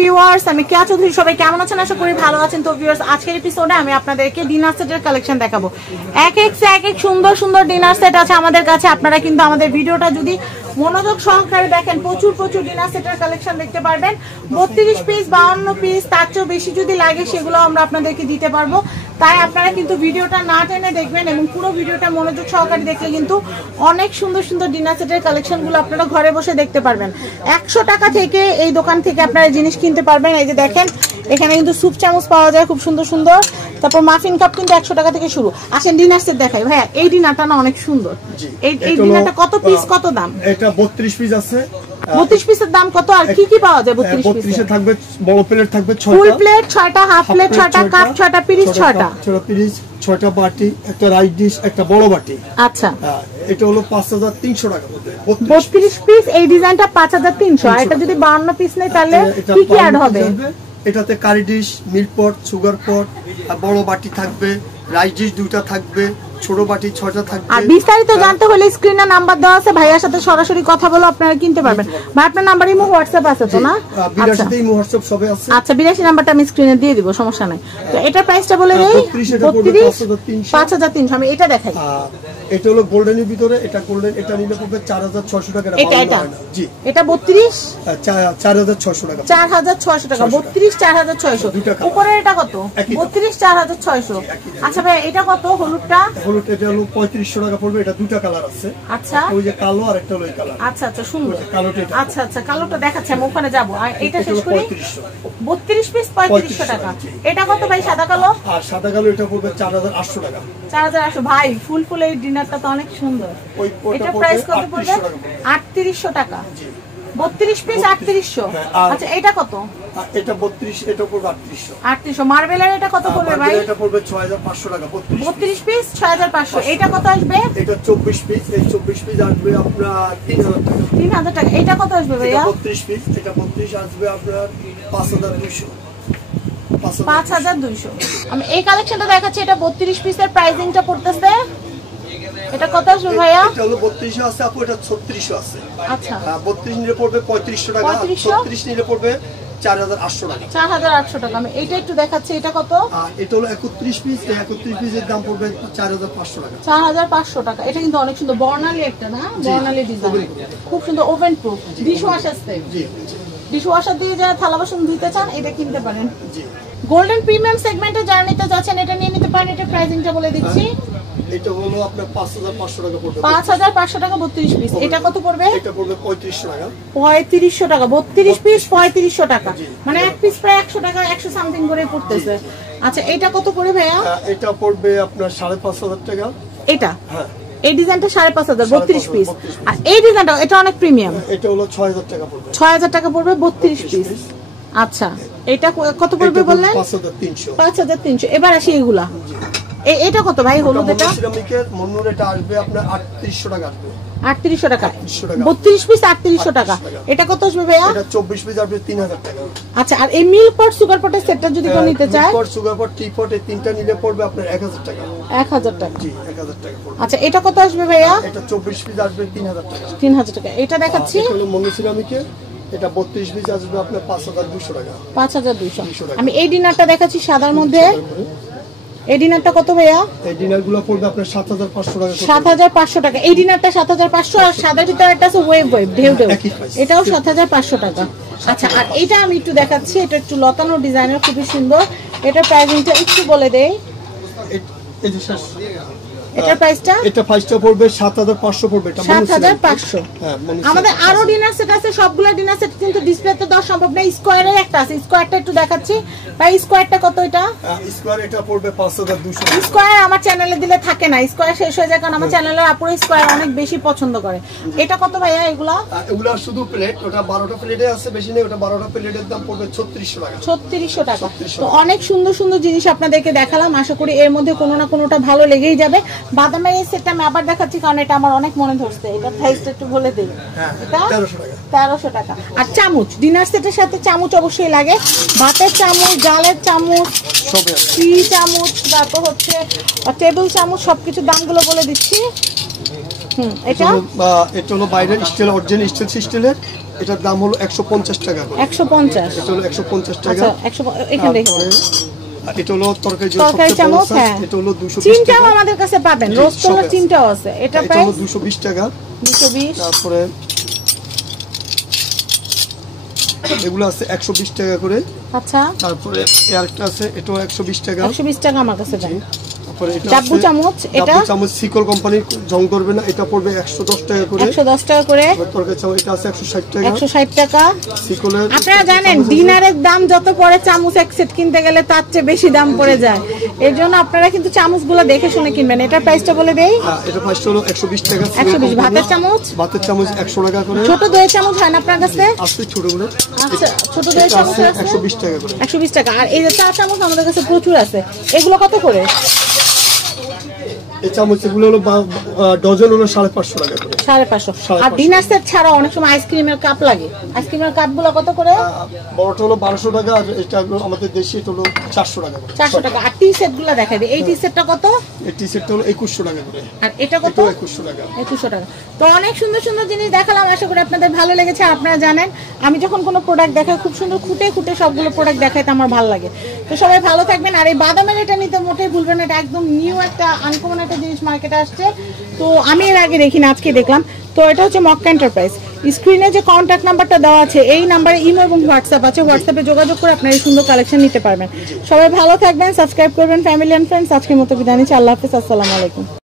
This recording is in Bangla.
ভিউয়ার্স, আমি কেয়া চৌধুরী। সবাই কেমন আছেন? আশা করি ভালো আছেন। তো ভিউয়ার্স, আজকের এপিসোডে আমি আপনাদেরকে ডিনার সেটের কালেকশন দেখাবো। এক এক সুন্দর সুন্দর ডিনার সেট আছে আমাদের কাছে। আপনারা কিন্তু আমাদের ভিডিওটা যদি মনোযোগ সহকারে দেখেন, প্রচুর ডিনার সেটের কালেকশন দেখতে পারবেন। 32 পিস, 52 পিস, তার চেয়েও বেশি যদি লাগে সেগুলো আমরা আপনাদেরকে দিতে পারবো। তাই আপনারা কিন্তু ভিডিওটা না টেনে দেখবেন এবং পুরো ভিডিওটা মনোযোগ সহকারে দেখলে কিন্তু অনেক সুন্দর সুন্দর ডিনার সেটের কালেকশনগুলো আপনারা ঘরে বসে দেখতে পারবেন। 100 টাকা থেকে এই দোকান থেকে আপনারা জিনিস কিনতে পারবেন। এই যে দেখেন, এখানে কিন্তু স্যুপ চামচ পাওয়া যায় খুব সুন্দর সুন্দর। তারপর মাফিন কাপ কিন্তু 100 টাকা থেকে শুরু। আসেন ডিনার সেট দেখাই। ভাইয়া, এই ডিনারটা না অনেক সুন্দর। এই ডিনারটা কত পিস, কত দাম? এটা 32 পিস আছে। 32 পিসের দাম কত? আর কি কি পাওয়া যায় 32 পিসে? 32 এ থাকবে বড় প্লেট থাকবে 6টা, ফুল প্লেট 6টা, হাফ প্লেট 6টা, কাপ 6টা, পিরিচ 6টা, 6টা বাটি, একটা রাইস ডিশ, একটা বড় বাটি। আচ্ছা, এটা হলো 5300 টাকা পড়বে। 32 পিস এই ডিজাইনটা 5300। আর এটা যদি 52 পিস নেই তাহলে কি কি অ্যাড হবে? এটাতে curry dish, milk pot, sugar pot, আর বড় বাটি থাকবে, রাইস ডিশ 2টা থাকবে, ছোট বাটি 6টা থাকবে। আর বিস্তারিত জানতে হলে স্ক্রিনে নাম্বার দেওয়া আছে, ভাইয়ার সাথে সরাসরি কথা বলে আপনারা কিনতে পারবেন। ভাই, আপনার নাম্বার ইমো হোয়াটসঅ্যাপ আছে তো না? 82 তে ইমো হোয়াটসঅ্যাপ সবই আছে। আচ্ছা, 82 নাম্বারটা আমি স্ক্রিনে দিয়ে দিব, সমস্যা নাই। তো এটার প্রাইসটা বলে দেই। 5300। আমি এটা দেখাই। এটা হলো গোল্ডেনের ভিতরে, এটা গোল্ডেন, এটা নিলে পড়বে 4600 টাকা। এটা জি, এটা 32 4600 টাকা। 4600 টাকা। 32 4600। উপরে এটা কত? 32 4600। আচ্ছা ভাই, এটা কত? হলুদটা? হলুদ এটা হলো 3500 টাকা পড়বে। এটা দুটো কালার আছে। আচ্ছা, ওই যে কালো আর একটা হলো এই কালার। আচ্ছা আচ্ছা, সুন্দর কালোটা। আচ্ছা আচ্ছা, কালোটা দেখাচ্ছি, আমি ওখানে যাব। আর এটা শেষ করি। 32 পিস 3500 টাকা। এটা কত ভাই সাদা কালো? আর সাদা কালো এটা পড়বে 4800 টাকা। 4800। ভাই, ফুল এই ডিনারটা তো অনেক সুন্দর। এটা প্রাইস কত পড়বে? 3800 টাকা। 32 পিস 3800। আচ্ছা, এটা কত? এটা 32, এটা পড়বে 3800। 3800। মার্বেলের এটা কত পড়বে ভাই? এটা পড়বে 6500 টাকা। 32 পিস 6500। এটা কত আসবে? এটা 24 পিস। এই 24 পিস আসবে আপনার 3000 টাকা। 3000 টাকা। এটা কত আসবে ভাইয়া? 32 পিস। এটা 32 আসবে আপনার 5200। 5200। আমি এই কালেকশনটা দেখাচ্ছি। এটা 32 পিসের প্রাইসিংটা পড়তেছে, এটা কত আসবে ভাইয়া? এটা হলো 32 আছে আপু, এটা 36 আছে। আচ্ছা, 32 নিলে পড়বে 3500 টাকা, 36 নিলে পড়বে 4800 টাকা। 4800 টাকা। আমি এইটা একটু দেখাচ্ছি। এটা কত? এটা হলো 31 পিস। এই 31 পিসের দাম পড়বে 4500 টাকা। 4500 টাকা। এটা কিন্তু অনেক সুন্দর, বর্ণালী একটা না? বর্ণালী ডিজাইন, খুব সুন্দর, ovenproof, dishwasher set. জি, ডিশ ওয়াশার দিয়ে যারা থালা বাসন ধুতে চান এটা কিনতে পারেন। জি, গোল্ডেন প্রিমিয়াম সেগমেন্টে যারা নিতে যাচ্ছেন এটা নিয়ে নিতে পারেন। এটা প্রাইসিংটা বলে দিচ্ছি। এটা হলো আপনার 5500 টাকা পড়বে। 5500 টাকা 32 পিস। এটা কত পড়বে? এটা পড়বে 3500 টাকা। 3500 টাকা। 32 পিস 3500 টাকা। মানে এক পিস প্রায় 100 টাকা, 100 সামথিং করে পড়তেছে। আচ্ছা, এটা কত পড়বে ভাইয়া? এটা পড়বে আপনার 5500 টাকা। এটা? হ্যাঁ, এই ডিজাইনটা 5500, 32 পিস। আর এই ডিজাইনটা এটা অনেক প্রিমিয়াম। এটা হলো 6000 টাকা পড়বে। 6000 টাকা পড়বে 32 পিস। আচ্ছা, এটা কত পড়বে বললেন? 5300। 5300। এবার আসি এগুলা। এটা কত ভাই? হলুদ এটা সিরামিকের মন্নুর, এটা আসবে আপনার 3800 টাকা আসবে। 3800 টাকা। 32 পিস 3800 টাকা। এটা কত আসবে ভাইয়া? এটা 24 পিস আসবে 3000 টাকা। আচ্ছা, আর এই মিল্ক পট সুগার পটের সেটটা যদি কেউ নিতে চায়? মিল্ক পট, সুগার পট, টি পট, এই তিনটা নিলে পড়বে আপনার 1000 টাকা। 1000 টাকা। জি, 1000 টাকা পড়বে। আচ্ছা, এটা কত আসবে ভাইয়া? এটা 24 পিস আসবে 3000 টাকা। 3000 টাকা। এটা দেখাচ্ছি। এটা হলো মন্নু সিরামিকের, এটা 32 পিস আসবে আপনার 5200 টাকা। 5200। আমি এই ডিনারটা দেখাচ্ছি সাদার মধ্যে। এই ডিনারটা কত ভাইয়া? এই ডিনারগুলো পড়বে আপনার 7500 টাকা। 7500 টাকা। এই ডিনারটা 7500। আর সাদার ভিতরে একটা আছে ওয়েভ ঢেউ, এটাও 7500 টাকা। আচ্ছা, আর এটা আমি একটু দেখাচ্ছি। এটা একটু লতানো ডিজাইনের, খুবই সুন্দর। এটার প্রাইসিংটা একটু বলে দেই। এই যে শেষ, এটার প্রাইসটা? এটা প্রাইসটা পড়বে 7500 পড়বে। এটা 7500। হ্যাঁ, আমাদের আরো ডিনার সেট আছে, সবগুলা ডিনার সেট কিন্তু ডিসপ্লেতে দেওয়া সম্ভব না। স্কয়ারের একটা আছে, স্কয়ারটা একটু দেখাচ্ছি। ভাই, স্কয়ারটা কত? এটা স্কয়ার, এটা পড়বে 5200। স্কয়ার আমার চ্যানেলে দিলে থাকে না, স্কয়ার শেষ হয়ে যায়, কারণ আমার চ্যানেলের আপুরা স্কয়ার অনেক বেশি পছন্দ করে। এটা কত ভাইয়া? এগুলা শুধু প্লেট, ওটা 12টা প্লেটে আছে, বেশি নেই। ওটা 12টা প্লেটের দাম পড়বে 3600 টাকা। 3600 টাকা। তো অনেক সুন্দর সুন্দর জিনিস আপনাদেরকে দেখালাম। আশা করি এর মধ্যে কোনো না কোনোটা ভালো লেগেই যাবে। বাদামের এই সেটটা আমি আবার দেখাচ্ছি, কারণ এটা আমার অনেক মনে ধরছে। এটা প্রাইসটা একটু বলে দিই। এটা 1300 টাকা। আর চামচ, ডিনার সেটের সাথে চামচ অবশ্যই লাগে। ভাতের চামচ, ডালের চামচ, টি চামচ, তারপর হচ্ছে টেবিল চামচ, সবকিছু দামগুলো বলে দিচ্ছি। এটা হলো বাইরের স্টিল, অরিজিনাল স্টিলের। এটার দাম হলো 150 টাকা করে। 150, এটা হলো 150 টাকা। আচ্ছা 100 এখানে দেখুন। এটা হলো তরকারি চামচ, হ্যাঁ এটা হলো 220 চিমটাও টাকা। আমাদের কাছে পাবেন, রোস্ট করার চিমটাও আছে। এটা হলো প্রাইস 220 টাকা। 220। তারপরে এগুলো আছে 120 টাকা করে। আচ্ছা তারপরে আরেকটা আছে, এটাও 120 টাকা। 120 টাকা আমার কাছে দেন। তারপরে এটা ডাব্বু চামচ, এটা ডাব্বু চামচ সিকল কোম্পানির, জং করবে না, এটা পড়বে 110 টাকা করে। 110 টাকা করে। তরকারি চামচ এটা আছে 160 টাকা। 160 টাকা। সিকলের আপনারা জানেন ডিনারের দাম যত পড়ে চামচ এক সেট কিনতে গেলে তার চেয়ে বেশি দাম পড়ে যায়। এর জন্য আপনারা কিন্তু চামচগুলো দেখে শুনে কিনবেন। এটার প্রাইসটা বলে দেই। এটা প্রাইসটা হলো 120 টাকা। 120। ভাতের চামচ, ভাতের চামচ 100 টাকা করে। ছোট দইয়ের চামচ হয় না আপনার কাছে? আছে ছোটগুলো। আচ্ছা ছোট দইয়ের চামচ আছে 120 টাকা করে। 120 টাকা। আর এই যে চা চামচ আমাদের কাছে প্রচুর আছে, এগুলো কত করে? এই চামচ এগুলো হলো ডজন হলো 550 টাকা করে। 550। আর ডিনার সেট ছাড়া অনেক সময় আইসক্রিমের কাপ লাগে, আইসক্রিমের কাপগুলো কত করে? বড়টা হলো 1200 টাকা, আর এটা হলো আমাদের দেশি, এটা হলো 400 টাকা করে। 400 টাকা। আর টি সেটগুলো দেখাই দিই। এই টি সেটটা কত? এই টি সেটটা হলো 2100 টাকা করে। আর এটা কত? 2100 টাকা। 2100 টাকা। তো অনেক সুন্দর সুন্দর জিনিস দেখালাম, আশা করি আপনাদের ভালো লেগেছে। আপনারা জানেন আমি যখন কোনো প্রোডাক্ট দেখাই খুব সুন্দর খুঁটে খুঁটে সবগুলো প্রোডাক্ট দেখাইতে আমার ভালো লাগে। তো সবাই ভালো থাকবেন। আর এই বাদামের এটা নিতে মোটেই ভুলবেন না, এটা একদম নিউ একটা আনকমন একটা জিনিস মার্কেটে আসছে। তো আমি এর আগে দেখিনি, আজকে দেখলাম। তো এটা হচ্ছে মক্কা এন্টারপ্রাইজ। স্ক্রিনে যে কন্ট্যাক্ট নাম্বারটা দেওয়া আছে এই নাম্বারে ইমো এবং হোয়াটসঅ্যাপ আছে, হোয়াটসঅ্যাপে যোগাযোগ করে আপনারা এই সুন্দর কালেকশন নিতে পারবেন। সবাই ভালো থাকবেন, সাবস্ক্রাইব করবেন ফ্যামিলি এন্ড ফ্রেন্ডস। আজকের মতো বিদায় নিচ্ছি, আল্লাহ হাফেজ, আসসালামু আলাইকুম।